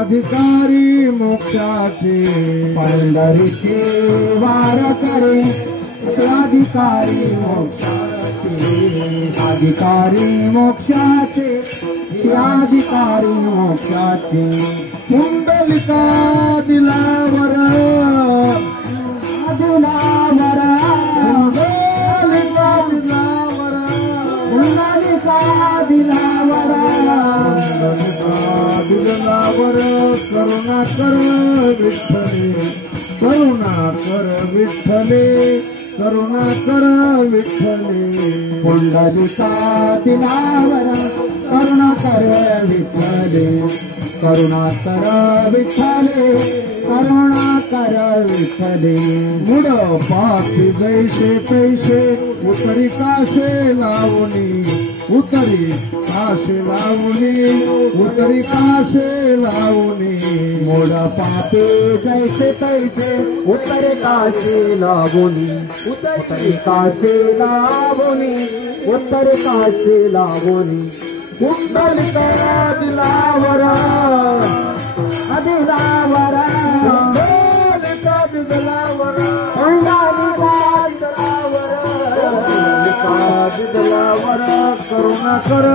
अधिकारी मोक्षाचे पंढरीचे वार करे अधिकारी मोक्षाचे अधिकारी मोक्षाचे अधिकारी मोक्षाचे कुंडलिका दिलावर दिलावर कुंडलिका दिलावर कुंडलिका दिलावर दिलावर करुणा कर विठ्ठले करुणा कर विठ्ठले करुणा कर विठ्ठले कुंडलिका दिलावर करुणा कर विठ्ठले करुणा कर विठ्ठले करुणा कर विठ्ठले मुड पापी जैसे पैसे उतरी काशे लावणी उतरी काशे लावणी उतरी काशे लावणी मोड पापे जैसे पैसे उतरे काशे लावणी उतरे काशे लावणी उत्तरे काशे लावणी कुंडलिका दिलावर दिलावर कुंडलिका दिलावर दिलावर करुणा कर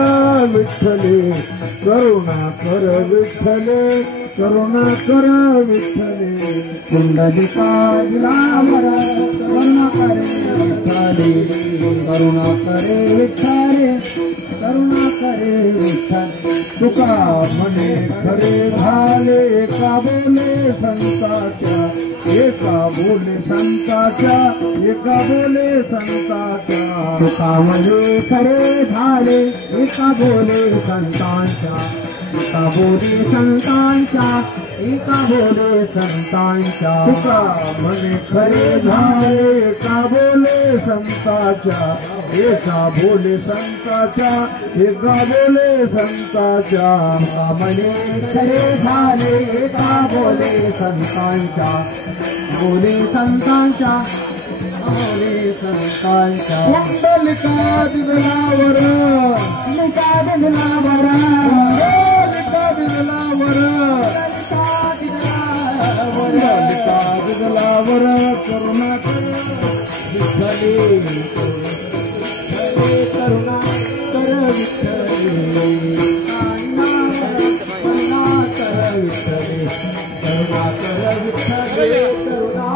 विठ्ठले करुणा कर विठ्ठले करुणा कर विठ्ठले कुंडलिका दिलावर करुणा करे विठ्ठले करुणा करे विठ्ठले करुणा करे विठ्ठले तुका म्हणे खरे झाले एका बोले संताच्या एका बोले संताच्या एका बोले संताच्या तुका म्हणे खरे झाले एका बोले संतांच्या एका बोले संतांच्या एका बोले संतांच्या तुका म्हणे खरे झाले एका बोले संताच्या एका बोले संताच्या एका बोले संताच्या म्हणे खरे झाले एका बोले संतांच्या बोले संतांच्या बोले संतांच्या कुंडलिका दिलावर कुंडलिका दिलावर कुंडलिका दिलावर कुंडलिका दिलावर करुणा कर विठ्ठले करुणा कर विठ्ठले करुणा कर विठ्ठले करुणा कर विठ्ठले करुणा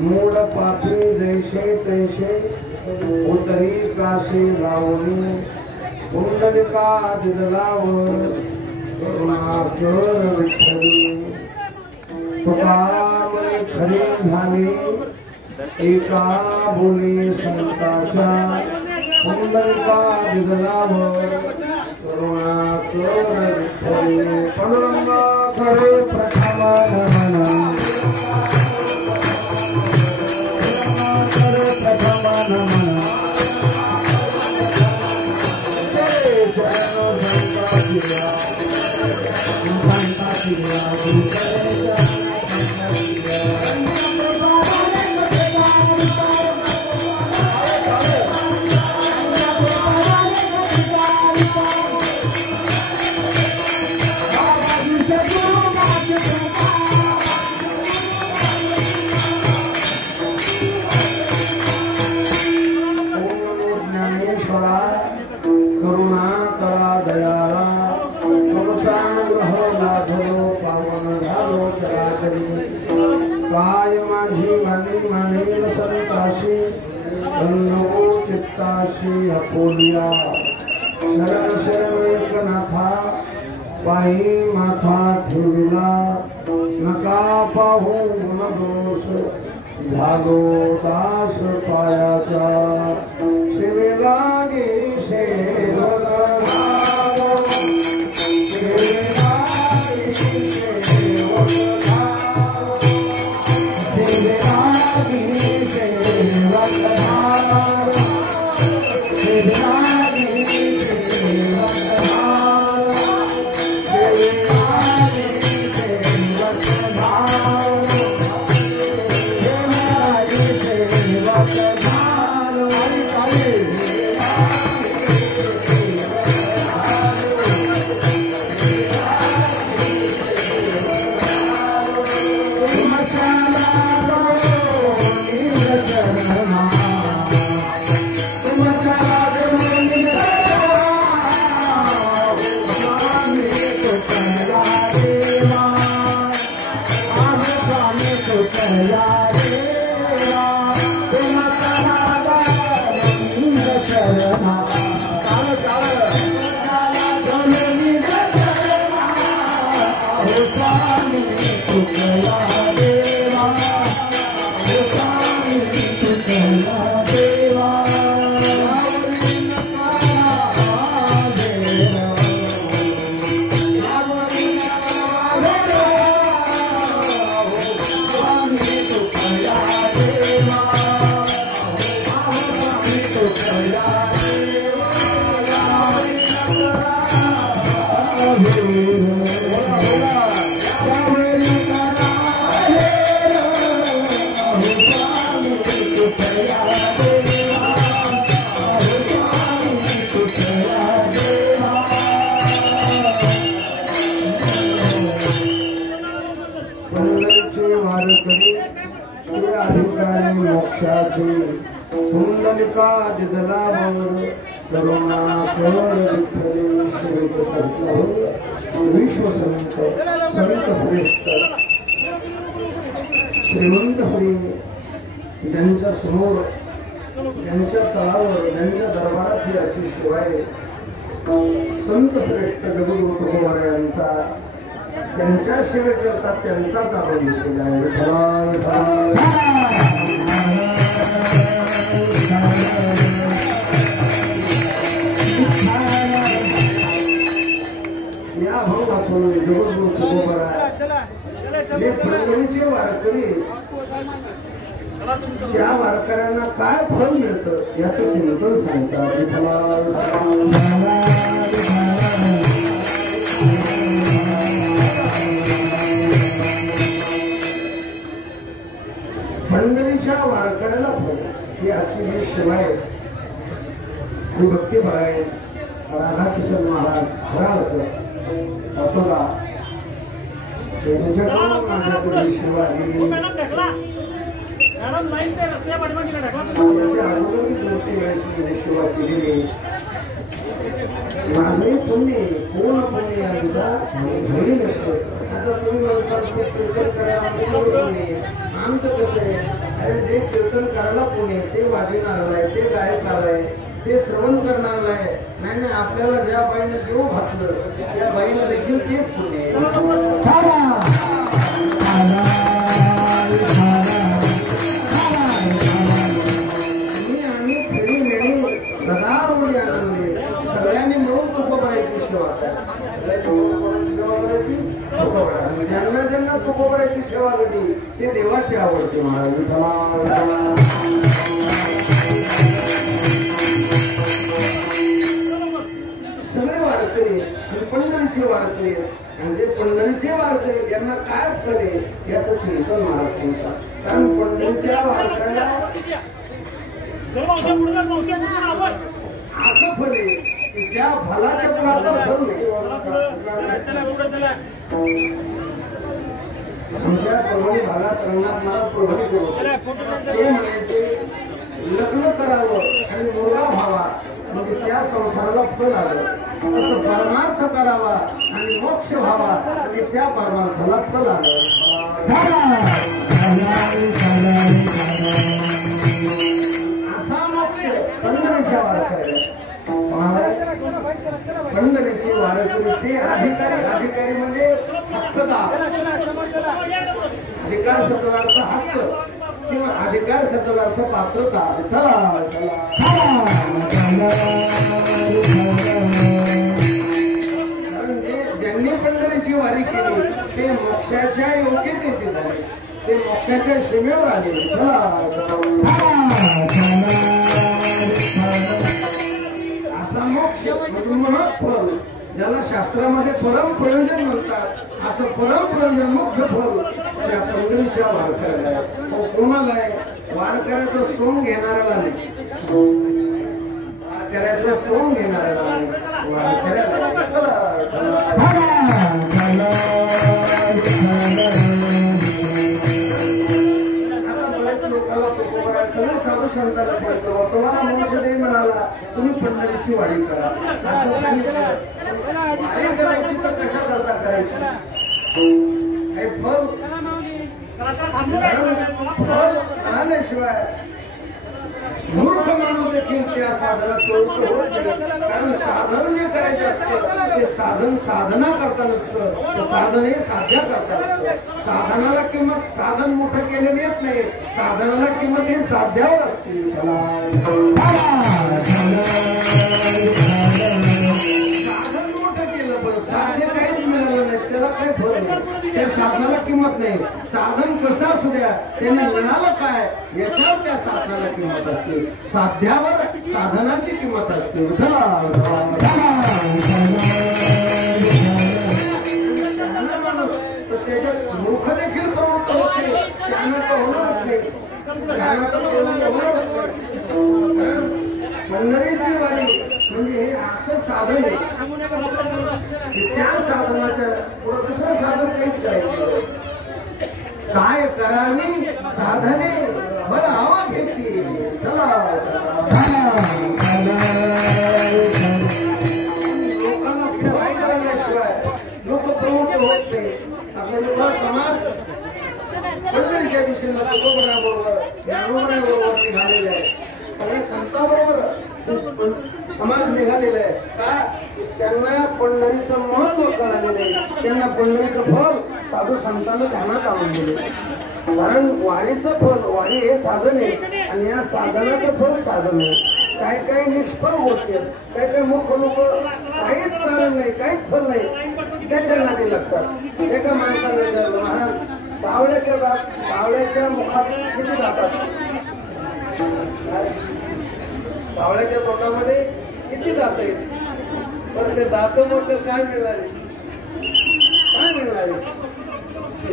मूड पापी जैसे तैसे उतरी काशी लावणी पुंडलिका दिदलावर करुणाकर विठ्ठली तुकाराम खरी झाली एका बोली संताच्या पुंडलिका दिदलावर करुणा कर विठ्ठली पांडुरंगा करे प्रथम नमन करे प्रथम नमन जय जय संता जिया करुणा करा दयाळा करुणाग्रह लाभलो पावन झालो चराचरी काय माझी माने संताशी बंधू चित्ताशी अपोलिया शरण शरण एकनाथा पायी माथा ठेविला नका पाहू गुण दोष झालो दास पायाचा शिवेला पुंडलिका दिदलावर करुणा कर विठ्ठली विश्वसंत संत श्रेष्ठ श्रीमंत श्री ज्यांच्या समोर ज्यांच्या तळावर ज्यांच्या दरबारात ही अशी शिवाय संत श्रेष्ठ जगद्गुरु तुकोबारायांचा त्यांच्या सेवेत करतात त्यांचाच आपण घेतलेला आहे. या भावातून जगद्गुरु तुकोबारा हे फळकरीचे वारकरी त्या वारकऱ्यांना काय फळ मिळतं याचं चिंतन सांगतात. पंढरीच्या वारकऱ्याला फळ ही आजची ही शिवाय ही भक्ती भराय राधाकिशन महाराज हराळकर अकोला त्यांच्याकडून माझ्याकडे शिवाय सेवा केलेली माझे पुण्य पूर्ण पुण्य यांचा घरी नसतो. आता तुम्ही आमचं कसं आहे अरे जे कीर्तन करायला पुणे ते वाजविणार आहे ते गायक आलाय ते श्रवण करणार आहे. नाही नाही आपल्याला ज्या बाईने देऊ घातलं त्या बाईला देखील तेच पुणे. ज्यांना ज्यांना तुकोबराची सेवा केली ते देवाची आवडते महाराज. सगळे वारकरी आणि पंढरीचे वारकरी म्हणजे पंढरीचे वारकरी यांना काय फळे याचं चिंतन महाराज सांगतात. कारण पंढरीच्या वारकऱ्याला असं फळ आहे की ज्या फलाच्या फळाचं फल नाही. आमच्या परभणी भागात रंगनाथ महाराज परभणी ते म्हणायचे लग्न करावं आणि मुलगा व्हावा म्हणजे त्या संसाराला फल आलं. असं परमार्थ करावा आणि मोक्ष व्हावा म्हणजे त्या परमार्थाला फल आलं. असा मोक्ष पंढरीच्या वारकऱ्याला. पंढरीचे वारकरी ते अधिकारी म्हणजे हक्कदार. अधिकार शब्दार्थ हक्क किंवा अधिकार शब्दार्थ पात्रता. कारण ज्यांनी पंढरीची वारी केली ते मोक्षाच्या योग्यतेचे झाले, ते मोक्षाच्या सीमेवर आले. असा मोक्ष म्हणजे महत्फल ज्याला शास्त्रामध्ये परम प्रयोजन म्हणतात. असं परम प्रयोजन मुख्य फल त्या पंढरीच्या वारकऱ्याला. कोणाला आहे? वारकऱ्याचं सोंग घेणाऱ्याला नाही. वारकऱ्याचं सोंग घेणाऱ्याला नाही. वारकऱ्याला सगळे साधू संतांना सांगितलं तुम्हाला मनुष्यदेव म्हणाला तुम्ही पंढरीची वारी करा असं सांगितलं. वारी करायची तर कशा करता करायची? काही फल कळाल्याशिवाय मूर्ख माणूस देखील त्या साधनात. कारण साधन जे करायचे असतं ते साधन साधना करता नसतं, ते साधन हे साध्या करता नसतं. साधनाला किंमत साधन मोठं केलेलं येत नाही, साधनाला किंमत हे साध्यावर असते. साधन मोठं केलं पण साध्य काहीच मिळालं नाही, त्याला काही फरक नाही. त्या साधनाला किंमत नाही. साधन कसं असू द्या त्यांनी मिळालं काय याच्यावर त्या साधनाला किंमत असते. साध्यावर साधनाची किंमत असते. त्याच्यात मूर्ख देखील प्रवृत्त होते, शहाणा होणारच नाही. पंढरीची वारी म्हणजे हे असं साधन आहे की त्या साधनाच्या पुढे दुसरं साधन काहीच करायचं. काय करावी साधने बळ हवा घ्यायची. चला लोकांना फिरवाई करायल्याशिवाय लोक प्रमुख होत नाही. आपला युवा समाज पंढरीच्या दिशेनं तुकोबराबरोबर ज्ञानोबराबरोबर निघालेला आहे. सगळ्या संतांबरोबर समाज निघालेला आहे. का? त्यांना पंढरीचं महत्व कळालेलं आहे. त्यांना पंढरीचं फल साधू संतांना ध्यानात आणून दिले. कारण वारीचं फल वारी हे साधन आहे आणि या साधनाचं फल साधन आहे. काय काय निष्फळ होते, काय काय मूर्ख लोक काहीच कारण नाही, काहीच फल नाही त्याच्या नादी लागतात. एका माणसाने विचारलं महाराज पावड्याच्या मुखात किती जातात? पावळ्याच्या तोंडामध्ये किती दात आहेत? पण ते दात मोठे काय मिळाले? काय मिळाले?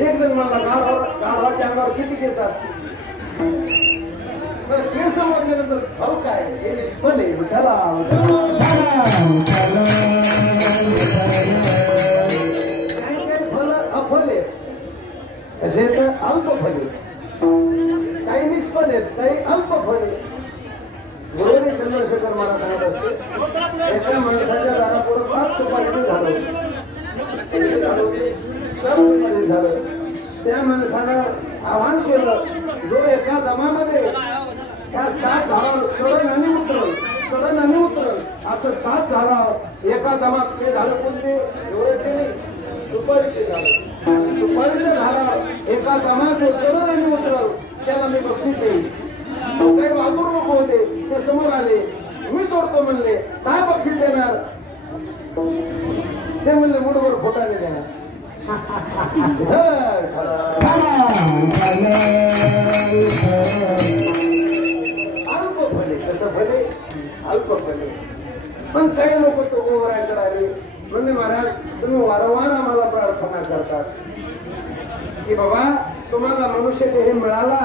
एक जण मला गाढवाच्या अंगावर किती केस असतात? केस म्हटल्यानंतर फल काय? हे निष्फळ आहे. काही काही फल अफल आहेत, तसे तर अल्प फल आहेत. काही निष्फळ आहेत, काही अल्प फल आहेत. गुरुवारी चंद्रशेखर महाराज सांगत असते एका माणसाच्या दारापुढे 7 सुपारी झालं. त्या माणसानं आव्हान केलं जो एका दमामध्ये त्या 7 झाडावर चढण आणि उतरण असं 7 झाडावर एका दमात ते झाडं कोणते? एवढ्याचे नाही, सुपारीचे झाड. सुपारीच्या झाडावर एका दमात चढण आणि उतरल त्याला मी बक्षीस देईल. काही बहादूर लोक होते ते समोर आले, मी तोडतो म्हणले. काय बक्षीस देणार? ते म्हणले मुठभर फुटाने द्या. अल्प फले कसं फले अल्प फले. पण काही लोक तो गोवरायकडे आले म्हणजे महाराज तुम्ही वारंवार आम्हाला प्रार्थना करतात की बाबा तुम्हाला मनुष्य देह मिळाला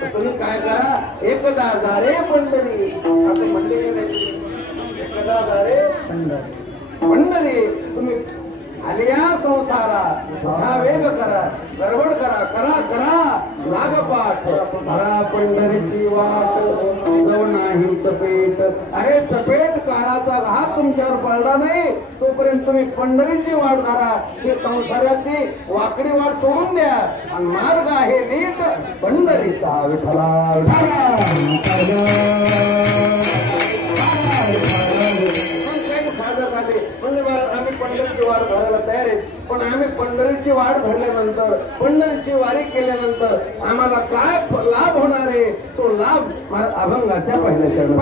तर तुम्ही काय करा, एकदा जारे पंढरी असं म्हणले की नाही, एकदा जारे पंढरी. तुम्ही आलिया संसारा मोठा वेग करा, गडबड करा, करा करा नागपाठ भरा पंढरीची वाट जाऊ नाही चपेट. अरे चपेट काळाचा घात तुमच्यावर पडला नाही तोपर्यंत तुम्ही पंढरीची वाट धरा. ही संसाराची वाकडी वाट सोडून द्या आणि मार्ग आहे नीट पंढरीचा. विठ्ठला साधक आले म्हणजे आम्ही पंढरीची वाट धरायला तयार आहेत, पण आम्ही पंढरीची वाट धरल्यानंतर पंढरीची वारी केल्यानंतर आम्हाला काय लाभ होणार आहे तो लाभ अभंगाच्या पहिल्या चरणात.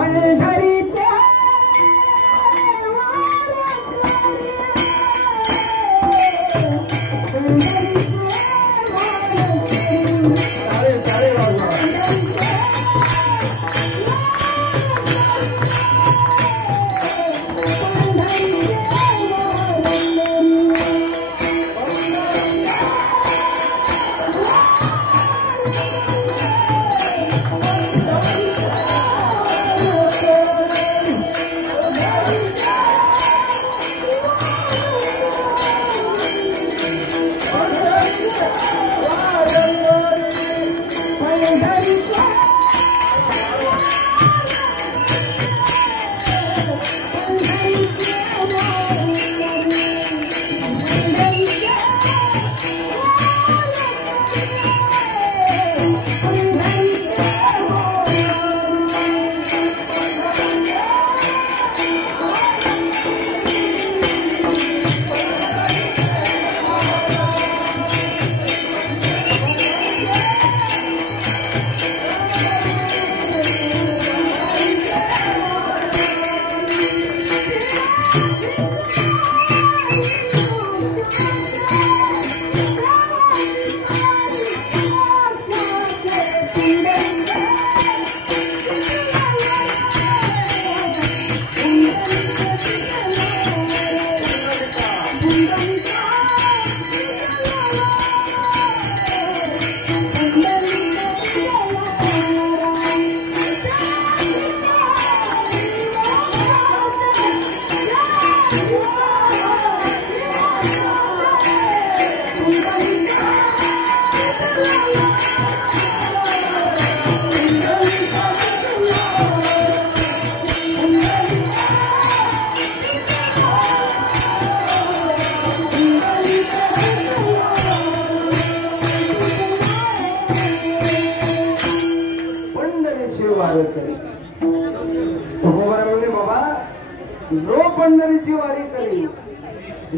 जो पंढरीची वारी करी,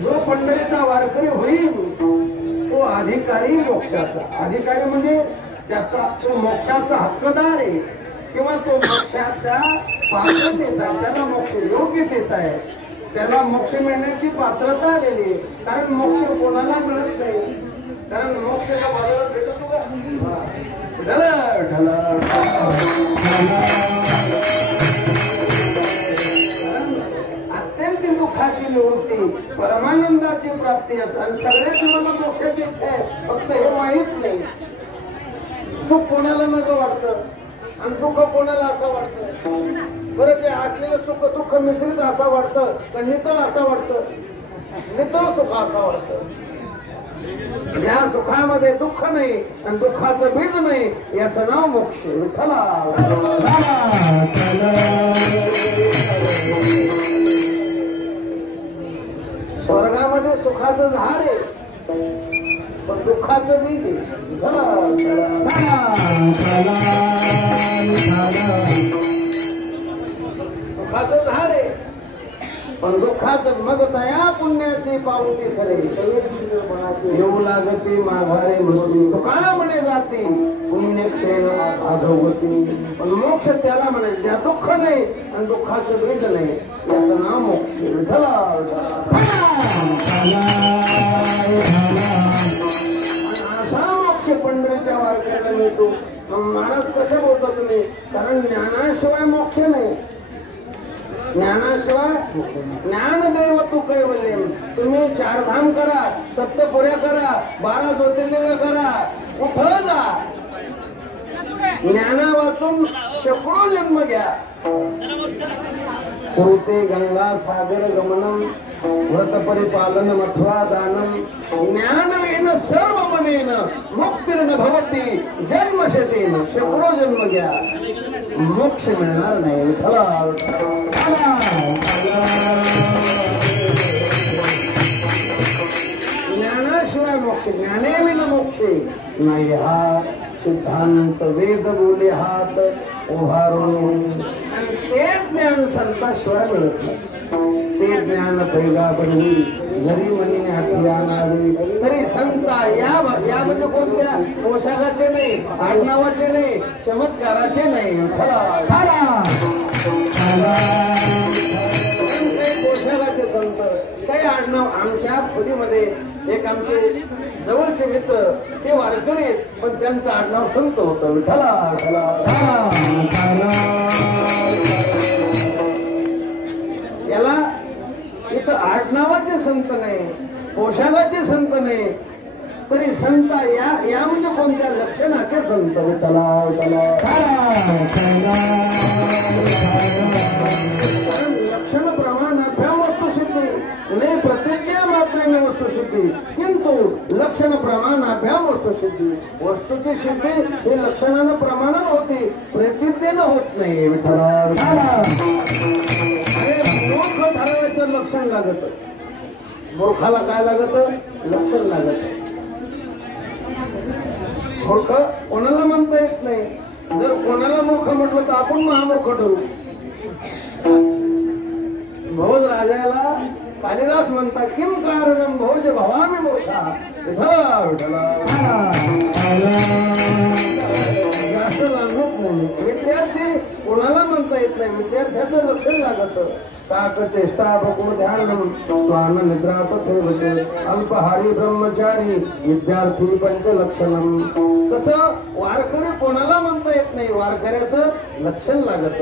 जो पंढरीचा वारकरी होईल तो अधिकारी मोक्षाचा. अधिकारी म्हणजे त्याचा तो मोक्षाचा हक्कदार आहे किंवा तो मोक्षाच्या पात्रतेचा, त्याला मोक्ष योग्यतेचा आहे, त्याला मोक्ष मिळण्याची पात्रता आलेली आहे. कारण मोक्ष कोणाला मिळत नाही, कारण मोक्षाच्या बाजारात भेटतो का. अत्यंत दुःखाची निवृत्ती, परमानंदाची प्राप्ती असते आणि सगळ्याच मला मोक्षाची इच्छा आहे, फक्त हे माहीत नाही. सुख कोणाला नको वाटतं आणि दुःख कोणाला असं वाटतं. बरं ते आटलेलं सुख दुःख मिश्रित असं वाटतं का नितळ असं वाटतं, नितळ सुख असं वाटतं. या सुखामध्ये दुःख नाही आणि दुःखाचं बीज नाही, याचं नाव मोक्ष. विठ्ठला स्वर्गामध्ये सुखाचं झाड आहे पण दुःखाचं बीज आहे. सुखाचं झाड आहे पण दुःखात मग तया पुण्याची पावती सरे येऊ लागती माघारे म्हणून तुका म्हणे जाते पुण्यक्षेण अधोगती. पण मोक्ष त्याला म्हणे ज्या दुःख नाही आणि दुःखाचं बीज नाही याचं नाव मोक्ष. विठ्ठला असा मोक्ष पंढरीच्या वारकऱ्याला मिळतो. महाराज कसं बोलता तुम्ही? कारण ज्ञानाशिवाय मोक्ष नाही. ज्ञानाशिवाय ज्ञानदेव तू कैवल्यम. तुम्ही 4 धाम करा, सप्तपुऱ्या करा, 12 ज्योतिर्लिंग करा, कुठं जा, ज्ञाना वाचून शेकडो जन्म घ्या. कुरुते गंगा सागर गमनम व्रत परिपालन मथवा दानम ज्ञानवेन सर्व मनेन मुक्तिर्न भवती जन्मशतेन. शेकडो जन्म घ्या, मोक्ष मिळणार नाही. ज्ञानाशिवाय मोक्ष, ज्ञानेविन मोक्षे नाही हा सिद्धांत वेद बोले हात उभारून. आणि ते ज्ञान संताशिवाय मिळत नाही. ते ज्ञान पैगाबरी जरी मनी हाती आणावे तरी संता या म्हणजे कोणत्या पोशाखाचे नाही, आडनावाचे नाही, चमत्काराचे नाही. पोशाखाचे संत काही आडनाव. आमच्या खोलीमध्ये एक आमचे जवळचे मित्र ते वारकरी पण त्यांचं आडनाव संत होतं. विठ्ठला याला इथं आडनावाचे संत नाही, पोशाखाचे संत नाही, तरी संत या म्हणजे कोणत्या लक्षणाचे संत. लक्षण प्रमाणाभ्याम वस्तुसिद्धी नाही, प्रतिज्ञा मात्रेने वस्तुसिद्धी, किंतु लक्षण प्रमाणाभ्याम वस्तुसिद्धी. वस्तूची सिद्धी ही लक्षणानं प्रमाणात होती, प्रतिज्ञेनं होत नाही. मूर्ख ठरवायचं लक्षण लागत. मूर्खाला काय लागत? लक्षण लागत. मूर्ख कोणाला म्हणता येत नाही. जर कोणाला मूर्ख म्हटलं तर आपण महामूर्ख ठरू. भोज राजाला कालिदास म्हणता किम कारणम भोज भवामी मूर्खा. जास्त लागत नाही. विद्यार्थी कोणाला म्हणता येत नाही. विद्यार्थ्याचं लक्षण लागत. काक चेष्टा बकुळ ध्यान स्वान निद्रा तथैवच अल्पहारी ब्रह्मचारी विद्यार्थी पंचलक्षणम. तसं वारकरी कोणाला म्हणता येत नाही. वारकऱ्याचं लक्षण लागत.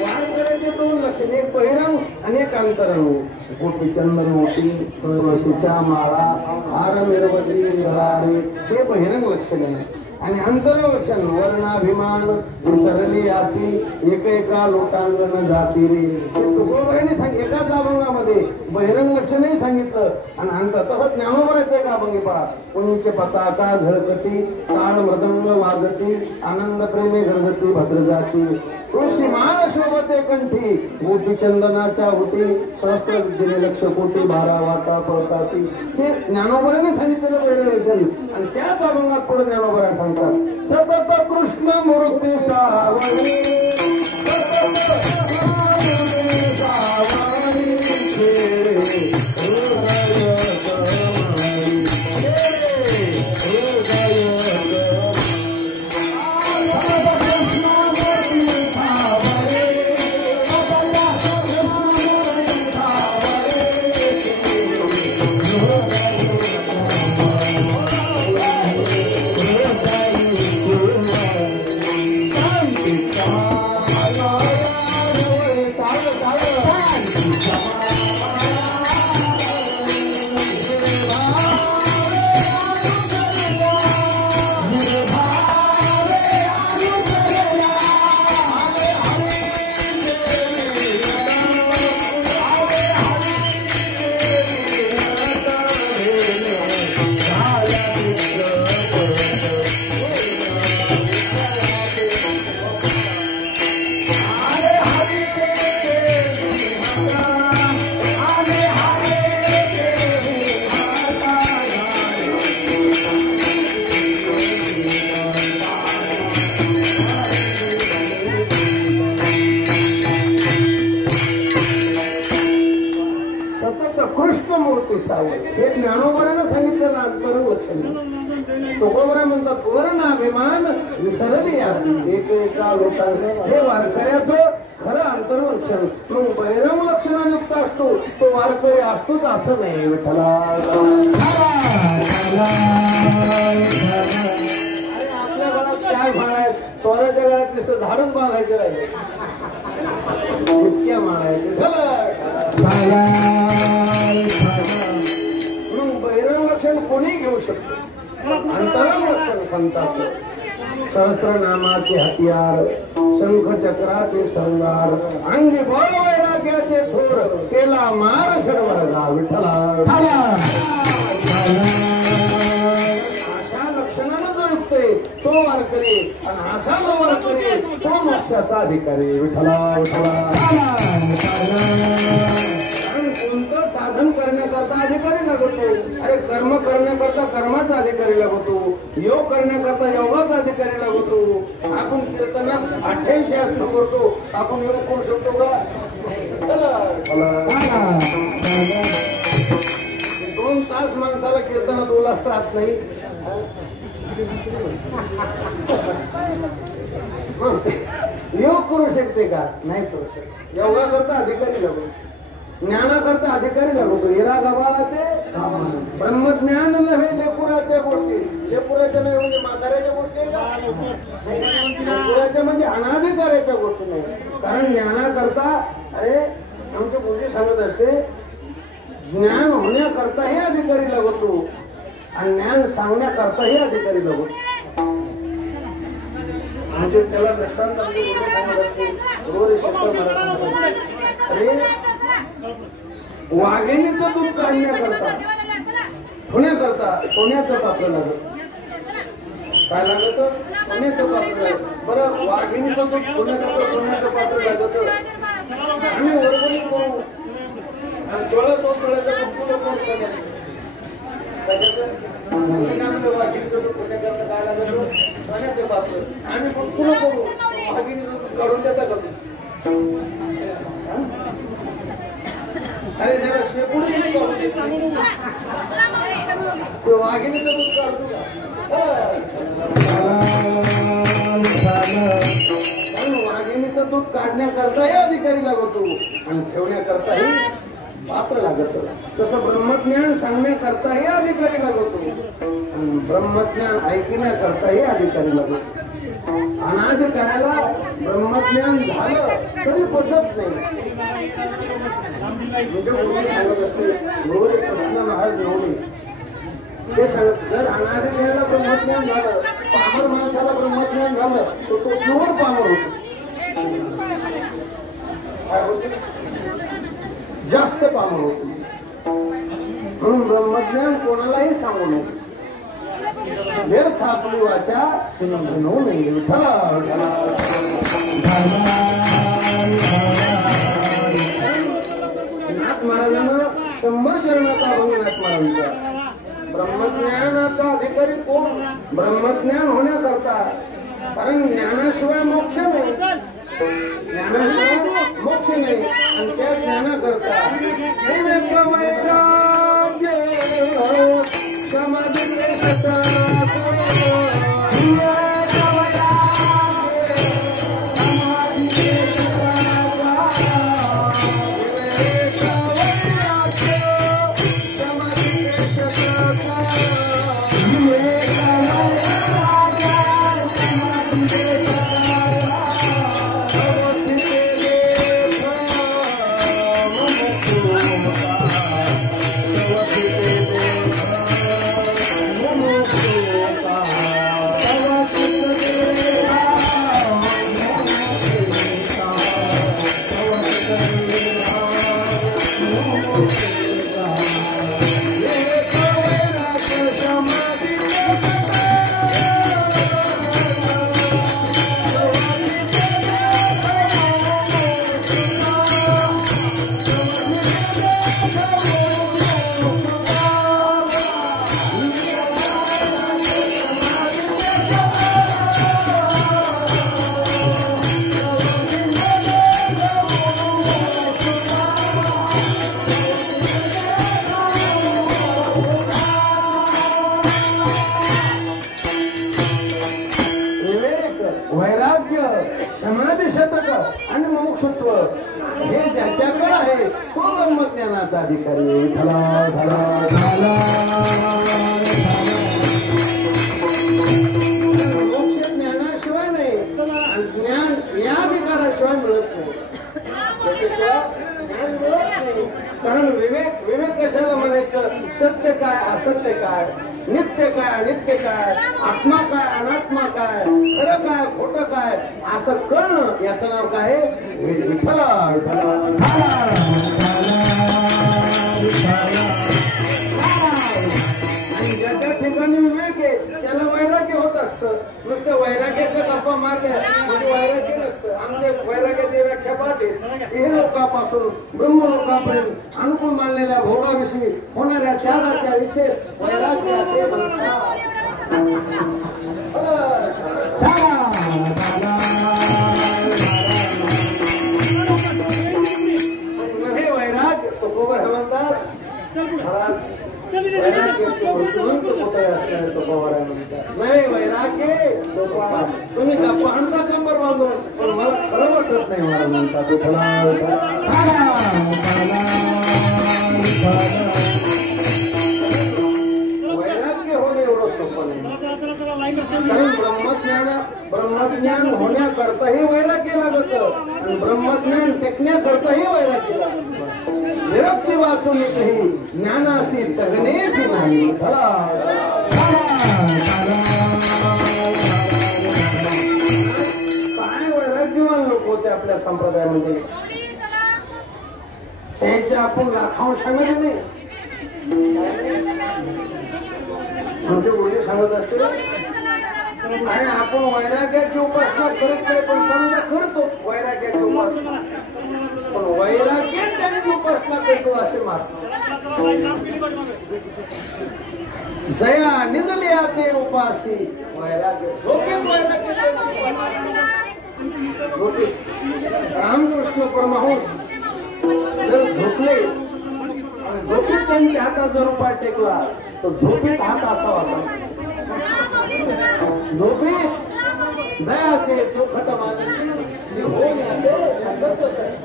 वारकऱ्याचे 2 लक्षण, एक बहिरंग आणि एक अंतरंग. गोपी चंदन मोठी तुळशीच्या माळा हार मिरवली निराळे हे बहिरंग लक्षण आहे. आणि अंतरंग लक्षण वर्णाभिमान विसरली आती एकेका लोटांगण जाती रे. तुकोबाईने एकाच अभंगामध्ये बहिरंग लक्षणही सांगितलं आणि अंतर. तसंच ज्ञानोबरायचं एक अभंगी पहा. उंच पताका झळकती ताळ मृदंग वाजती आनंद प्रेमे गर्जती भद्र जाती तुळशी माळ शोभते कंठी गोपी चंदनाच्या होती सहस्त्र विद्येने लक्ष कोटी 12 वाटा पळताती. हे ज्ञानोबराने सांगितलेलं बहिरंग. आणि त्याच अभंगात पुढे ज्ञानोबरा सांगतात सतत कृष्ण मूर्ती सावरी अंतर्लक्षण तुकोबरा म्हणतात वर्ण अभिमान विसरली एकेका लोकांचे हे वारकऱ्याचं खरं अंतर्लक्षण. मग बहिरम लक्षणायुक्त असतो तो वारकरी असतोच असं नाही. विठ्ठला अरे आपल्या गळ्यात काय माळ आहेत, स्वराच्या गळ्यात नुसतं झाडच बांधायचे राहिले इतक्या माळ आहेत. विठ्ठला म्हणून बहिरम लक्षण कोणी घेऊ शकतो. अंतरम लक्षण संतांचं सहस्त्रनामाचे हतियार शंख चक्राचे संगार अंगी बळ वैराग्याचे थोर केला मार सर्वर्गा. विठ्ठला अशा लक्षणानं जो युक्त आहे तो वारकरी आणि असा जो वारकरी तो मोक्षाचा अधिकारी. विठ्ठला कोणतं साधन करण्याकरता अधिकारी लागतो. अरे कर्म करण्याकरता कर्माचा अधिकारी लागतो, योग करण्याकरता योगाचा अधिकारी लागतो. आपण कीर्तनात 88 असं करतो, आपण योग करू शकतो का? 2 तास माणसाला कीर्तनात उलासता येत नाही. योग करू शकते का? नाही करू शकते. योगा करता अधिकारी लागतो, ज्ञानाकरता अधिकारी लागतो. हिरा गबाळाचे ब्रह्मज्ञान नव्हे लेपुराच्या गोष्टी. लेपुराच्या नाही म्हणजे म्हाताऱ्याच्या गोष्टी, लेपुराच्या म्हणजे अनाधिकाऱ्याच्या गोष्टी नाही. कारण ज्ञानाकरता अरे आमचे गुरुजी सांगत असते ज्ञान होण्याकरताही अधिकारी लागतो आणि ज्ञान सांगण्याकरताही अधिकारी लागतो. म्हणजे त्याला दृष्टांत सांगत असते अरे वाघिणीचं दूध काढण्याकरता होण्याकरता सोन्याचं पात्र लागत. काय लागत? सोन्याचं पात्र. बरं वाघिणीचं दूध होण्याकरता सोन्याचं पात्र लागत. आम्ही वर्गणी करू चोळत तो चोळ्याचं वाघिणीचं दूध होण्याकरता काय लागत? सोन्याचं पात्र. आम्ही पुन्हा करू वाघिणीचं दूध काढून देता करतो. अरे जरा शेपुडी वाघिणीचं दूध काढतो का? वाघिणीचं दूध काढण्याकरताही अधिकारी लागतो आणि ठेवण्याकरताही पात्र लागत. तसं ब्रह्मज्ञान सांगण्याकरताही अधिकारी लागतो आणि ब्रह्मज्ञान ऐकण्याकरताही अधिकारी लागतो. अनाधिकाऱ्याला ब्रह्मज्ञान झालं तरी पचत नाही. सांगत असते कृष्ण महाराज नवमी ते सांगत जर अनाधिकाऱ्याला ब्रह्मज्ञान झालं, पामर माणसाला ब्रह्मज्ञान झालं तर तो प्युअर पामर होतो. काय होते? जास्त पामर होतो. म्हणून ब्रह्मज्ञान कोणालाही सांगू नये. व्यर्थ आपली वाचा सुनवू नये. विठ्ठला नाथ महाराजांना 100 चरणाचा अभंग नाथ महाराजांचा. ब्रह्मज्ञानाचा अधिकारी कोण? ब्रह्मज्ञान होण्याकरता. कारण ज्ञानाशिवाय मोक्ष नाही, ज्ञानाशिवाय मोक्ष नाही. आणि त्या ज्ञानाकरता विवेक वैराग्य समाधी वैराग्य, समाधी शतक आणि मुमुक्षुत्व हे ज्याच्याकडे आहे तो ब्रह्मज्ञानाचा अधिकारी. मोक्ष ज्ञानाशिवाय नाही आणि ज्ञान या अधिकाराशिवाय मिळत नाही. त्याच्याशिवाय ज्ञान मिळत नाही. कारण विवेक कशाला म्हणायचं? सत्य काय असत्य काय, नित्य काय अनित्य काय, आत्मा काय अनात्मा काय, खरं काय खोटं काय असं कळणं याचं नाव काय? विठ्ठला. आणि ज्याच्या ठिकाणी विवेक आहे त्याला वैराग्य होत असतं. नुसतं वैराग्याच्या गप्पा मारल्या म्हणजे वैराग्य नसतं. आमचे वैराग्याची व्याख्या पाठ आहे. हे लोकांपासून ब्रह्मलोकापर्यंत अनुकूल मानलेल्या भोगाविषयी होणाऱ्या त्यागाच्या विषय वैराग्य असे म्हणतात. हे वैराग्य तो गोबर हे म्हणतात. नाही वैराग्य तुम्ही गप्पा आणता कंबर बांधून पण मला खरं वाटत नाही मला म्हणतात. वैराग्य होणे एवढं सोपं नाही. कारण ब्रह्मज्ञान होण्याकरताही वैराग्य लागत आणि ब्रह्मज्ञान टिकण्याकरताही वैराग्य लागत. निरक्ती वाचून काही ज्ञानाशी तगणेची नाही. काय वैराग्यवान लोक होते आपल्या संप्रदायामध्ये त्याचे आपण लाखांश सांगत नाही. म्हणजे उलटे सांगत असते आणि आपण वैराग्याची उपासना करत नाही पण समजा करतो वैराग्याची उपासना पण वैराग्य त्यांची उपासना करतो असे मानतो. जया निजल्या ते उपासी वैराग्य रामकृष्ण परमहंस जर झोपले झोपेत त्यांच्या हातात जर उपाय टेकला तर झोपेत हात असा होता. झोपेत जयाचे चोखट माने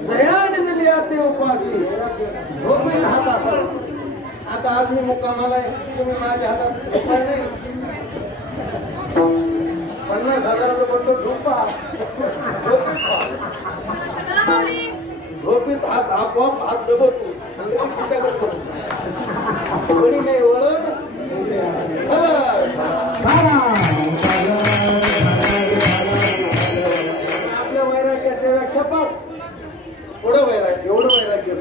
जया निजल्या ते उपासी झोपेत हात असा. आता आज मी मुक्कामाला तुम्ही माझ्या हातात उपाय नाही 50,000 पडतो झोपा झोपेत हात आपोआप हात दबवतो कोणी नाही वळण आपल्या वैराग्याच्या व्याख्या पाठ थोडं वैराग्य एवढं वैराग्य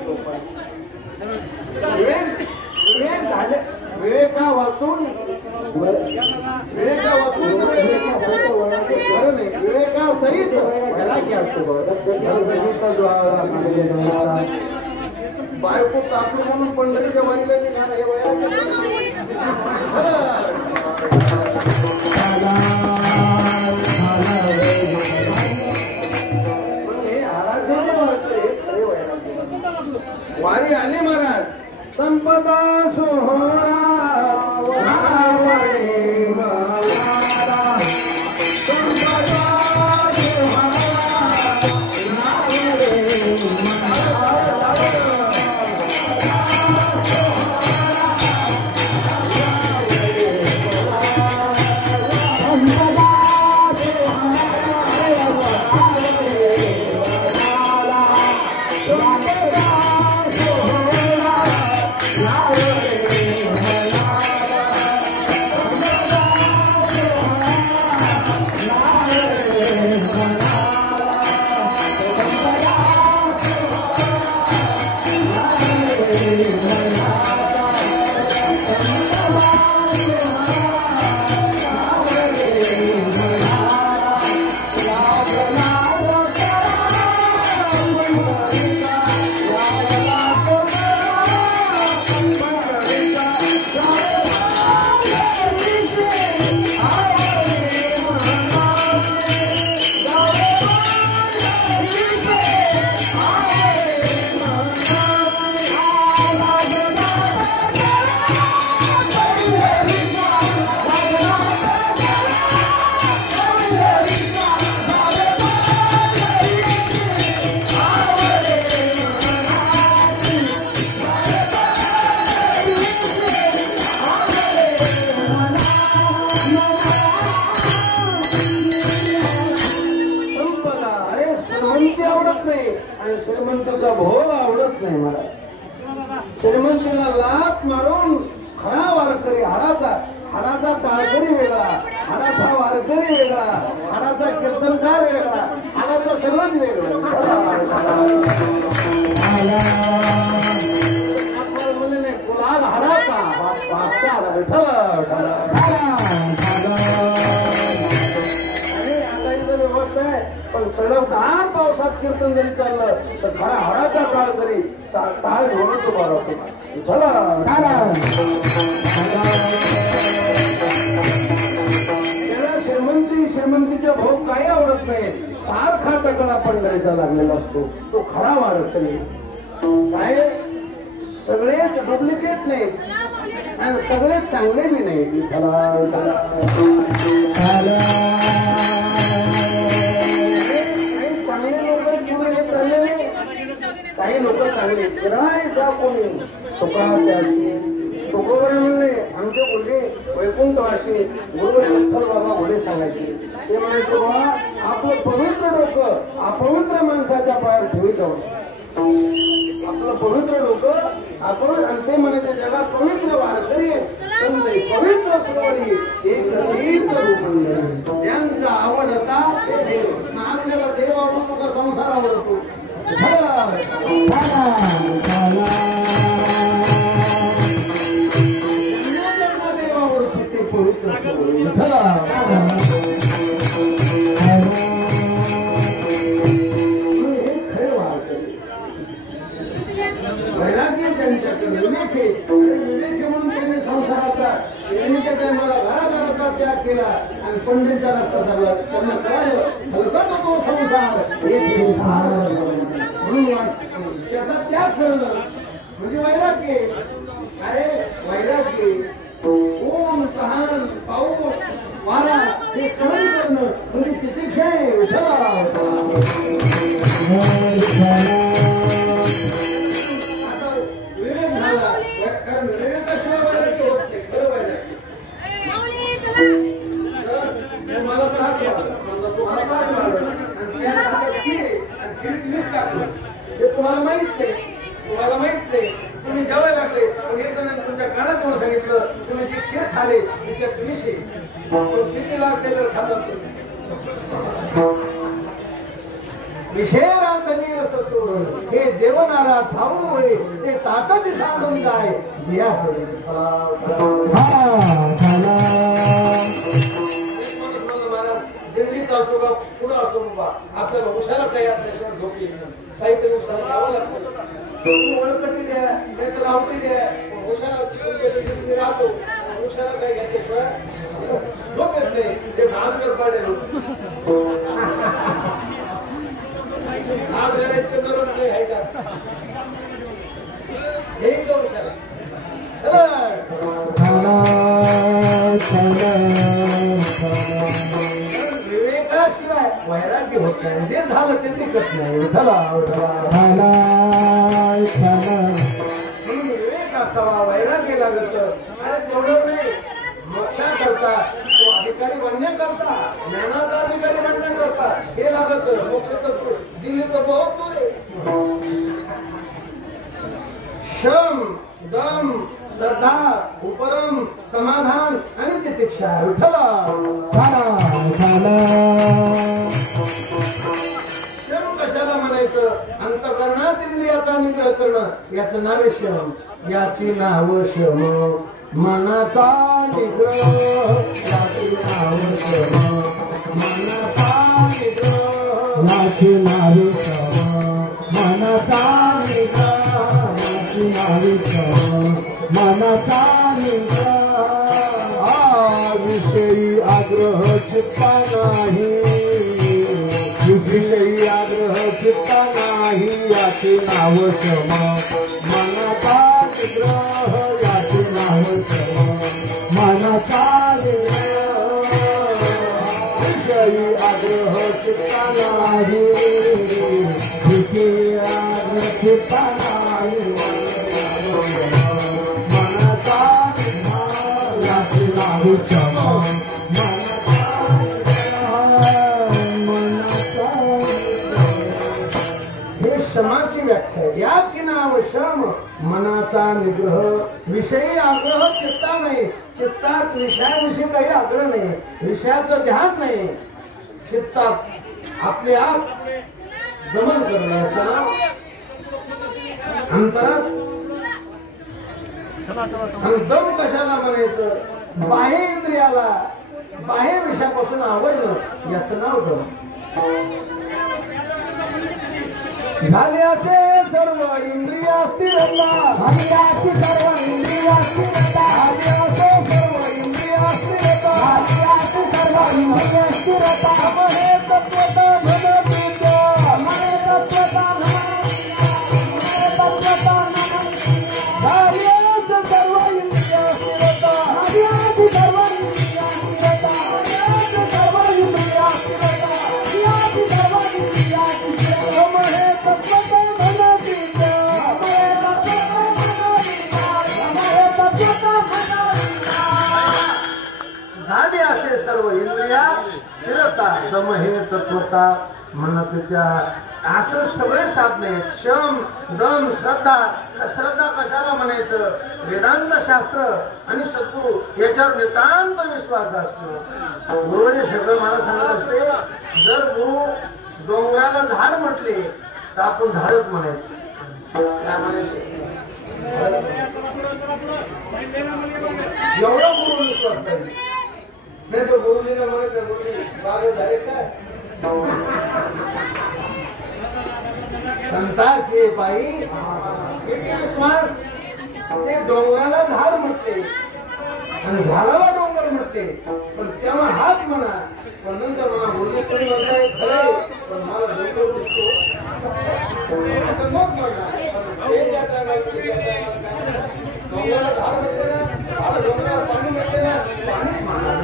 विवेक झाले विवेका वाचून विवेका सहित वैराग्य असतो. बायको तापू म्हणून पंढरीच्या वारीला निघाला हे वैराग्य. हे हाडाचे वारी आली महाराज संपदा सोहळा Yeah. श्रीमंताचा भोग आवडत नाही मला. श्रीमंतीला लात मारून खरा वारकरी हाडाचा टाळकरी वेगळा, हाडाचा वारकरी वेगळा, हाडाचा कीर्तनकार वेगळा, हाडाचा सगळंच वेगळं. कुलाल हाडाचा आणि आता इथं व्यवस्था आहे. पण चढवदार पावसात कीर्तन जरी चाललं तर खरा हाडाचा टाळकरी टाळ घेऊनच उभा राहतो. श्रीमंतीचा भोग काही आवडत नाही. सारखा टकला पंढरीचा लागलेला असतो तो खरा वारकरी. काय सगळेच डुप्लिकेट नाहीत आणि सगळेच चांगले बी नाहीत. काही चांगले लोक पुढे चालले, काही लोक चांगले कोणी तुकोबरे म्हणले आमचे बोलले वैकुंठवासी गुरु विठ्ठल बाबा बोले सांगायचे. ते म्हणायचे बाबा आपलं पवित्र डोकं अपवित्र माणसाच्या पायावर ठेवीत आहोत. आपलं पवित्र डोकं आपण आणि ते म्हणायचे जगात पवित्र वारकरी संत पवित्र सुरवली एक त्यांचा आवडता देव. आपल्याला देव आवडतो का संसार आवडतो? वैराग्य त्यांच्याकडे विवेक म्हणून त्यांनी संसाराचा नेहमीच्या टायमाला घरादाराचा त्याग केला आणि पंढरीचा रस्ता धरला. त्यांना कळालं हलकट तो संसार एक म्हणून त्याचा त्याग करणं म्हणजे वैराग्य. अरे वैराग्य ऊन तहान पाऊस वारा हे सहन करणं म्हणजे तितिक्षा आहे. आता विवेक झाला कारण विवेकाशिवाय वैराग्य होत नाही. बरोबर आहे. मला हे तुम्हाला माहित नाही. तुम्ही जेवायला लागले पण एक जण तुमच्या कानात कोण सांगितलं तुम्ही जी खीर खाले तिच्यात विष किती लागलेलं खातात. विषय रांधली रस सोडून हे जेवणारा ठाऊन होईल ते ताटत सांडून जाय जिया होईल. दिंडीत असो का पुढं असो बाबा आपल्याला उशाला काही असल्याशिवाय झोप येत नाही. काहीतरी उशाला घ्यावं लागतं. ओळखटी द्या नाहीतर आवटी द्या. उशाला राहतो उशाला काही घेतल्याशिवाय झोप येत नाही. ते भानकर पाडले आज जरा इतकं करून नाही आहे का येईल का उशाला? विवेकाशिवाय वैराग्य होत नाही. जे झालं ते टिकत नाही. म्हणून विवेक असावा वैराग्य लागत. आणि तेवढं नाही मोक्षाकरता तो अधिकारी बनण्याकरता ज्ञानाचा अधिकारी बनण्याकरता हे लागत. मोक्ष तर दिल्ली तर बहुत दूर आहे. शम दम श्रद्धा उपरम समाधान आणि तितिक्षा. शम कशाला म्हणायचं? अंतःकरणात इंद्रियाचा निग्रह करणं याचं नाव शम. याची नाव शम मनाचा निग्रह. याची नाव शम मनाचा निग्रह. याची नाव शम मनाचा निग्रह. याची नाव शम मनाचा निग्रह. विषयी आग्रह चित्ता नाही. विषयी आग्रह चित्ता नाही. याचे नाव शम मनाचा निग्रह. याचे नाव शम मनाचा निग्रह. विषयी आग्रह चित्ता नाही. विषयी आग्रह चित्ता नाही. मनाचा निग्रह. याचे नाव शम मनाचा. हे क्षमा व्याख्या याची नाव शम मनाचा निग्रह विषयी आग्रह चित्ता नाही चित्तात विषयाविषयी काही आग्रह नाही विषयाचं ध्यान नाही चित्तात आपले आत गमन करण्याचं नाव अंतरात आणि दम कशाला म्हणायचं बाह्य इंद्रियाला बाह्य विषयापासून आवडलं याचं नाव दम झाले असे सर्व इंद्रिया स्थिरता झाली अशी सर्व इंद्रिया स्थिरता झाली असे सर्व इंद्रिया स्थिरता झाली अशी सर्व इंद्रिया स्थिरता हे तत्वता भगवतीच हे तत्वता झाली असे सर्व इंद्रिया स्थिरता झाली अशी सर्व इंद्रिया स्थिरता झाली अशी सर्व इंद्रिया स्थिरता झाली अशी सर्व इंद्रिया स्थिरता हे तत्वता भगवतीच हे तत्वता झाली असे सर्व इंद्रिया स्थिरता दम हे तत्वता म्हणत त्या असं सगळे साधने शम दम श्रद्धा श्रद्धा कशाला म्हणायचं वेदांत शास्त्र आणि सद्गुरू याच्यावर नितांत विश्वास असतो गुरुवारी शंकर महाराज सांगत असते जर गुरु डोंगराला झाड म्हटले तर आपण झाडच म्हणायचं काय म्हणायचं एवढा गुरु विश्वास नाही नाही तो गुरुजीला म्हणत स्वागत झाले काय संताचे पायी किती विश्वास ते डोंगराला झाड म्हटले आणि झाडाला डोंगर म्हटले पण तेव्हा हाच म्हणा पण नंतर म्हणा बोलले तरी म्हणताय खरे पण मला डोंगर दिसतो असं मग म्हणा डोंगराला झाड म्हटले ना झाड डोंगराला पाणी म्हटले ना पाणीच म्हणा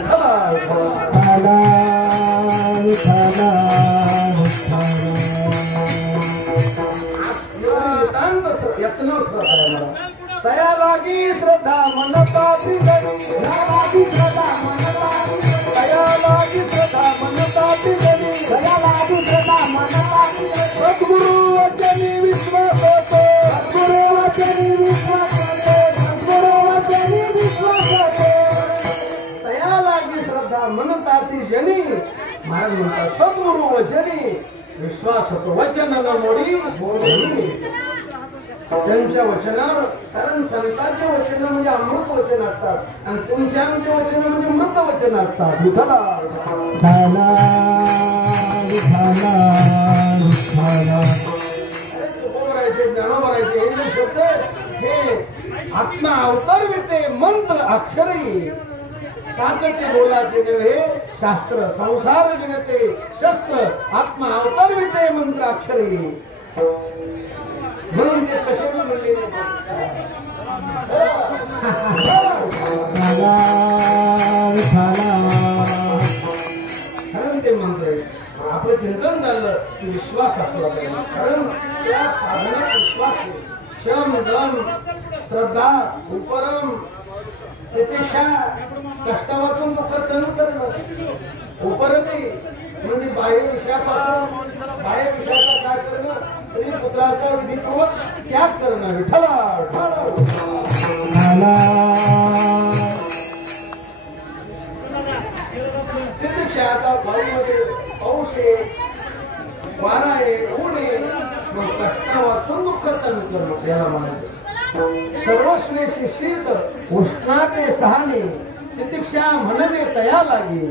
याच नाव श्रद्धा आहे मला तया लागी श्रद्धा मनता श्रद्धा मनता तया लागी श्रद्धा मनता तया लागी श्रद्धा मनता सद्गुरु वचनी विश्वास होतो सद्गुरु वचनी विश्वास होतो सद्गुरु वचनी विश्वास होतो तया लागी श्रद्धा मनता ती जनी महाराज म्हणतात सद्गुरु वचनी विश्वास होतो वचन न मोडी बोलणी त्यांच्या वचनावर कारण संतांचे वचन म्हणजे अमृत वचन असतात आणि तुमच्या आमचे वचन म्हणजे मृत वचन असतात विठ्ठला ज्ञानोबरायचे हे जे शब्द हे आत्मा अवतार विते मंत्र अक्षरी साचचे बोलाचे हे शास्त्र संसार जनते शस्त्र आत्मा अवतार विते मंत्र अक्षरी म्हणून ते कशाला म्हणले कारण ते मंत्र आपलं चिंतन झालं की विश्वास असतो आपल्याला कारण त्या साधनेत विश्वास आहे शम दम श्रद्धा उपरम प्रतीक्षा कष्ट वाचून दुःख सहन करणं उपरती म्हणजे बाह्य विषयापासून बाह्य विषयाचा त्याग करणं स्त्री पुत्राचा विधीपूर्वक त्याग करणं विठ्ठला प्रतीक्षा आता बाईमध्ये पाऊस आहे वारा आहे ऊन आहे मग कष्ट वाचून दुःख सहन करणं त्याला म्हणायचं सर्वस्वेशी शीत उष्णाते सहाने प्रतीक्षा म्हणणे तया लागे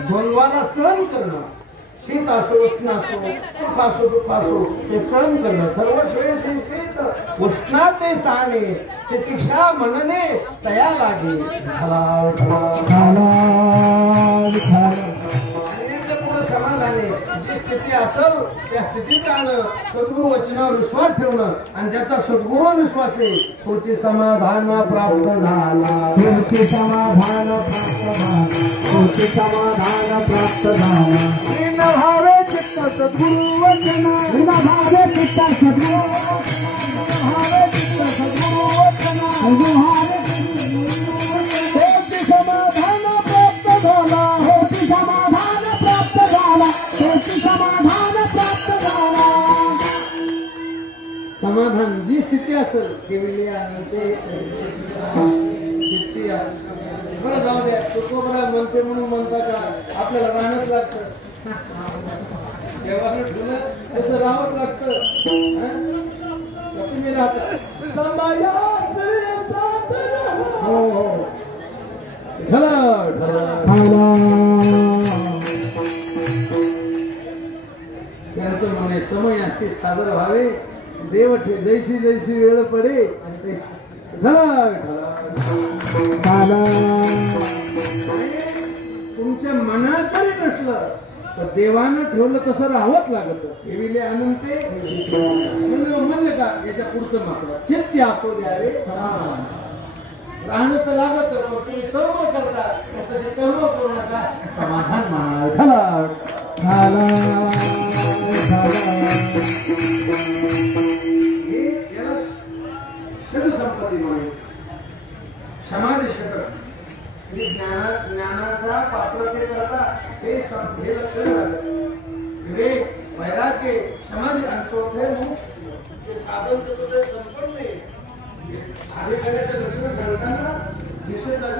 द्वंद्वाला सहन करणं शीत असो उष्ण असो सुख असो दुःख असो ते सहन करणं सर्वस्वेशी शीत उष्णाते सहाने प्रतीक्षा म्हणणे तया लागे समाधाने जी स्थिती असेल त्या स्थितीत राहणं सद्गुरु वचनावर विश्वास ठेवणं आणि ज्याचा सद्गुरू विश्वास आहे तोची समाधान प्राप्त झाला तोची समाधान प्राप्त झाला तोची समाधान प्राप्त झाला विना भावे चित्त सद्गुरु वचन विना भावे चित्त सद्गुरु भावे चित्त सद्गुरु वचन तोची समाधान प्राप्त झाला होती समाधान प्राप्त झाला तोची समाधान प्राप्त झाला स्थिती असेल केलेली आणि ते स्थिती बरं जाऊ द्या तुकोबरा म्हणते म्हणून म्हणता का आपल्याला राहणंच लागतं देवानं ठेवलं तसं राहावंच लागतं तुम्ही राहता हो हो त्यांचं म्हणे समय असे सादर व्हावे देव जैसी जैसी वेळ पडे तुमच्या मनात जरी नसलं तर देवानं ठेवलं तसं राहावंच लागत ठेविले आणून ते म्हणलं का याच्या पुढचं मात्र चित्त असो द्यावे राहणं तर लागत तुम्ही कर्म करता तसे कर्म करू नका समाधान मानावे हे याला षड संपत्ती म्हणून समाधी षट ज्ञानाचा पात्रतेकरता हे लक्षण झालं विवेक वैराग्य समाधी आणि चौथे मोक्ष हे साधन संपन्न आहे अधिकाऱ्याचं लक्षण सांगताना निषेधाची